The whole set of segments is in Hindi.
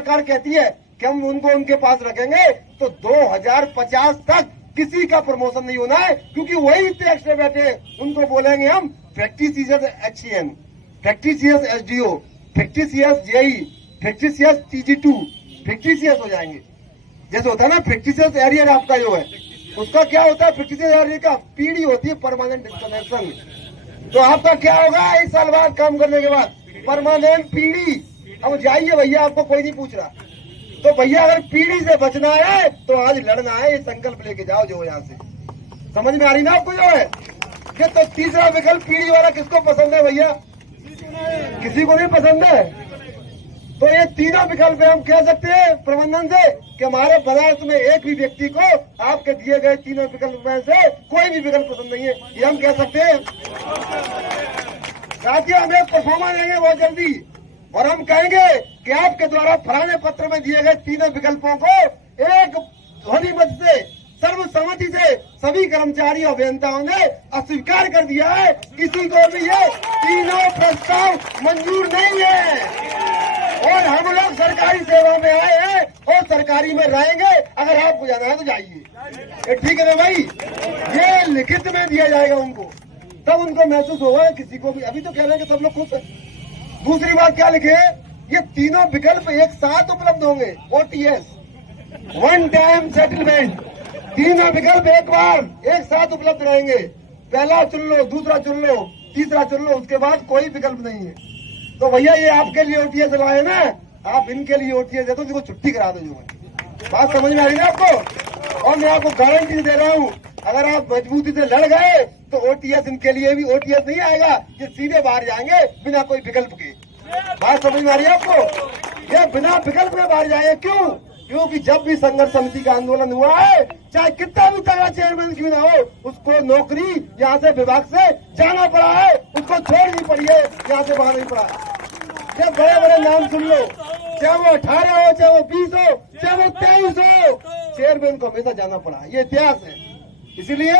सरकार कहती है कि हम उनको उनके पास रखेंगे तो 2050 तक किसी का प्रमोशन नहीं होना है, क्योंकि वही इतने एक्स्ट्रा बैठे हैं। उनको बोलेंगे हम factory CS HCN, factory CS SDO, factory CS JE, factory CS TG2, factory CS हो जाएंगे। जैसे होता है ना फैक्ट्री सीएस एरियर आपका जो है, उसका क्या होता है, फैक्ट्री सीएस एरियर का पीढ़ी होती है परमानेंट डिस्कनेक्शन। तो आपका क्या होगा 1 साल बाद काम करने के बाद, परमानेंट पीढ़ी। अब जाइए भैया, आपको कोई नहीं पूछ रहा। तो भैया अगर पीढ़ी से बचना है तो आज लड़ना है, ये संकल्प लेके जाओ जो यहाँ से। समझ में आ रही ना आपको जो है कि तो तीसरा विकल्प पीढ़ी वाला किसको पसंद है भैया? किसी को नहीं पसंद है। तो ये तीनों विकल्प हम कह सकते हैं प्रबंधन से कि हमारे पदार्थ में एक भी व्यक्ति को आपके दिए गए तीनों विकल्प में से कोई भी विकल्प पसंद नहीं है, ये हम कह सकते हैं। साथियों, हम एक परफॉर्मा देंगे बहुत जल्दी और हम कहेंगे कि आपके द्वारा फलाने पत्र में दिए गए तीनों विकल्पों को एक ध्वनि मत से सर्वसम्मति से सभी कर्मचारी अभियंताओं ने अस्वीकार कर दिया है। किसी को भी ये तीनों प्रस्ताव मंजूर नहीं है और हम लोग सरकारी सेवा में आए हैं और सरकारी में रहेंगे। अगर आपको जाना है तो जाइए, ठीक है ना भाई? ये लिखित में दिया जाएगा उनको, तब उनको महसूस होगा। किसी को भी अभी तो कह रहे हैं कि सब लोग खुश है। दूसरी बात क्या लिखे, ये तीनों विकल्प एक साथ उपलब्ध होंगे। OTS, वन टाइम सेटलमेंट, तीनों विकल्प एक बार एक साथ उपलब्ध रहेंगे। पहला चुन लो, दूसरा चुन लो, तीसरा चुन लो, उसके बाद कोई विकल्प नहीं है। तो भैया ये आपके लिए OTS लाए ना, आप इनके लिए OTS दे दो, इनको छुट्टी करा दो। जो है बात समझ में आ रही है आपको? और मैं आपको गारंटी दे रहा हूँ, अगर आप मजबूती से लड़ गए तो OTS इनके लिए भी OTS नहीं आएगा, ये सीधे बाहर जाएंगे बिना कोई विकल्प के। बात समझ में आ रही है आपको? ये बिना विकल्प में बाहर जाएंगे। क्यों? क्योंकि जब भी संघर्ष समिति का आंदोलन हुआ है, चाहे कितना भी तगड़ा चेयरमैन क्यों ना हो, उसको नौकरी यहाँ से विभाग से जाना पड़ा है, उसको छोड़नी पड़ी है, यहाँ से बाहर नहीं पड़ा है। चाहे बड़े बड़े नाम सुन लो, चाहे वो 18 हो, चाहे वो 20 हो, चाहे वो 23 हो, चेयरमैन को हमेशा जाना पड़ा। ये इतिहास है। इसलिए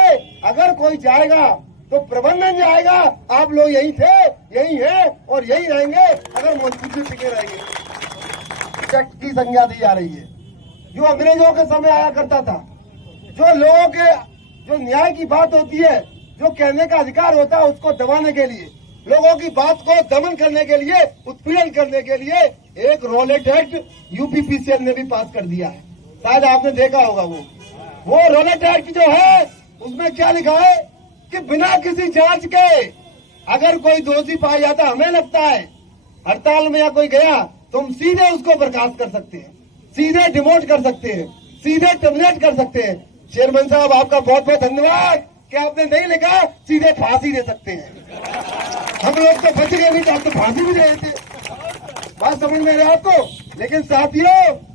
अगर कोई जाएगा तो प्रबंधन जाएगा। आप लोग यही थे, यही है और यही रहेंगे अगर मजबूती टिके रहेंगे। चेक की संज्ञा दी जा रही है जो अंग्रेजों के समय आया करता था। जो लोगों के जो न्याय की बात होती है, जो कहने का अधिकार होता है, उसको दबाने के लिए, लोगों की बात को दमन करने के लिए, उत्पीड़न करने के लिए एक रोलेट एक्ट UPPCL ने भी पास कर दिया है। शायद आपने देखा होगा। वो रोलेट एक्ट जो है उसमें क्या लिखा है कि बिना किसी जांच के अगर कोई दोषी पाया जाता, हमें लगता है हड़ताल में या कोई गया, तुम सीधे उसको बर्खास्त कर सकते हैं, सीधे डिमोट कर सकते हैं, सीधे टर्मिनेट कर सकते हैं। चेयरमैन साहब, आपका बहुत बहुत धन्यवाद कि आपने नहीं लिखा, सीधे फांसी दे सकते हैं। हम लोग तो बच गए, नहीं तो आप तो फांसी भी दे देते। बात समझ में आ रही है आपको? लेकिन साथियों,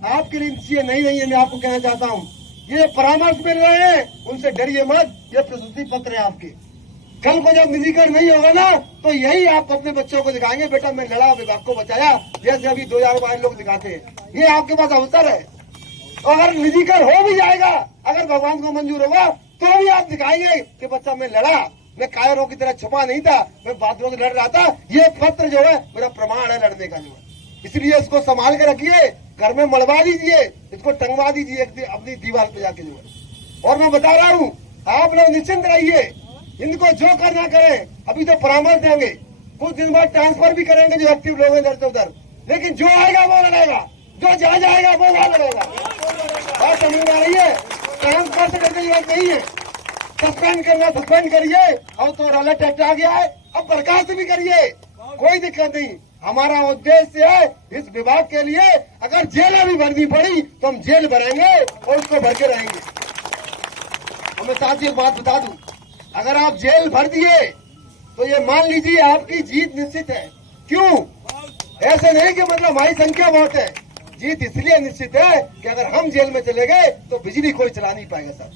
आपके लिए चीजें नहीं है। मैं आपको कहना चाहता हूँ, ये परामर्श मिल रहे हैं, उनसे डरिए मत। ये प्रस्तुति पत्र है आपके। कल को जब निजीकरण नहीं होगा ना, तो यही आप अपने बच्चों को दिखाएंगे, बेटा मैं लड़ा, विभाग को बचाया, जैसे अभी 2022 लोग दिखाते हैं। ये आपके पास अवसर है। अगर निजीकरण हो भी जाएगा, अगर भगवान को मंजूर होगा, तो भी आप दिखाएंगे कि बच्चा मैं लड़ा, मैं कायरों की तरह छुपा नहीं था, मैं बादलों से लड़ रहा था। ये पत्र जो है मेरा प्रमाण है लड़ने का जो है। इसलिए इसको संभाल के रखिए, घर में मड़वा दीजिए, इसको टंगवा दीजिए अपनी दीवार पे जाके जो है। और मैं बता रहा हूँ, आप लोग निश्चिंत रहिए, इनको जो करना करें। अभी तो परामर्श देंगे, कुछ दिन बाद ट्रांसफर भी करेंगे जो एक्टिव लोग हैं इधर से उधर, लेकिन जो आएगा वो लड़ेगा, जो जहाँ जाएगा वो वहाँ लड़ेगा। बात समझ में आ रही है? ट्रांसफर से करने की बात नहीं है। सस्पेंड करना सस्पेंड करिए, अब तो रोलेट एक्ट आ गया है, अब बर्खास्त भी करिए, कोई दिक्कत नहीं। हमारा उद्देश्य है इस विभाग के लिए अगर जेलें भी भरनी पड़ी तो हम जेल भरेंगे और उसको भर के रहेंगे। और मैं साथ ही एक बात बता दूं, अगर आप जेल भर दिए तो ये मान लीजिए आपकी जीत निश्चित है। क्यों? ऐसे नहीं कि मतलब हमारी संख्या बहुत है, जीत इसलिए निश्चित है कि अगर हम जेल में चले गए तो बिजली कोई चला नहीं पाएगा साहब।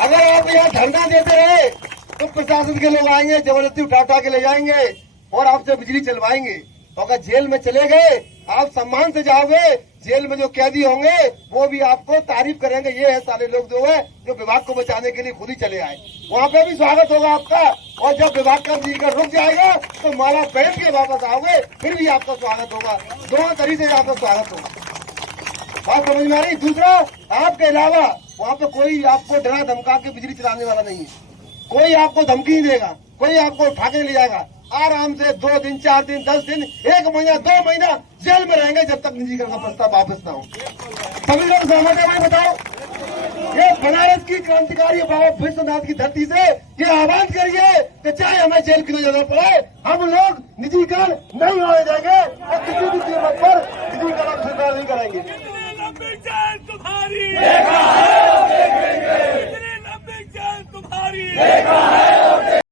अगर आप यहाँ धरना देते रहे तो प्रशासन के लोग आएंगे, जबरदस्ती उठा के ले जाएंगे और आपसे बिजली चलवाएंगे। तो अगर जेल में चले गए आप सम्मान से जाओगे। जेल में जो कैदी होंगे वो भी आपको तारीफ करेंगे, ये है सारे लोग जो है जो विभाग को बचाने के लिए खुद ही चले आए। वहाँ पे भी स्वागत होगा आपका, और जब विभाग का जीकर रुक जाएगा तो माला पहन के वापस आओगे, फिर भी आपका स्वागत होगा। दोनों तरीके से आपका स्वागत होगा। बात समझ में आ रही। दूसरा, आपके अलावा वहाँ पे कोई आपको डरा धमका के बिजली चलाने वाला नहीं है। कोई आपको धमकी नहीं देगा, कोई आपको उठा के ले जाएगा। आराम से 2 दिन 4 दिन 10 दिन 1 महीना 2 महीना जेल में रहेंगे जब तक निजीकरण का प्रस्ताव वापस न हो। सभी लोग सहमत है? भाई बताओ। ये बनारस की क्रांतिकारी बाबा विश्वनाथ की धरती से ये आह्वान करिए कि चाहे हमें जेल क्यों जाना पड़े, हम लोग निजीकरण नहीं होने देंगे और किसी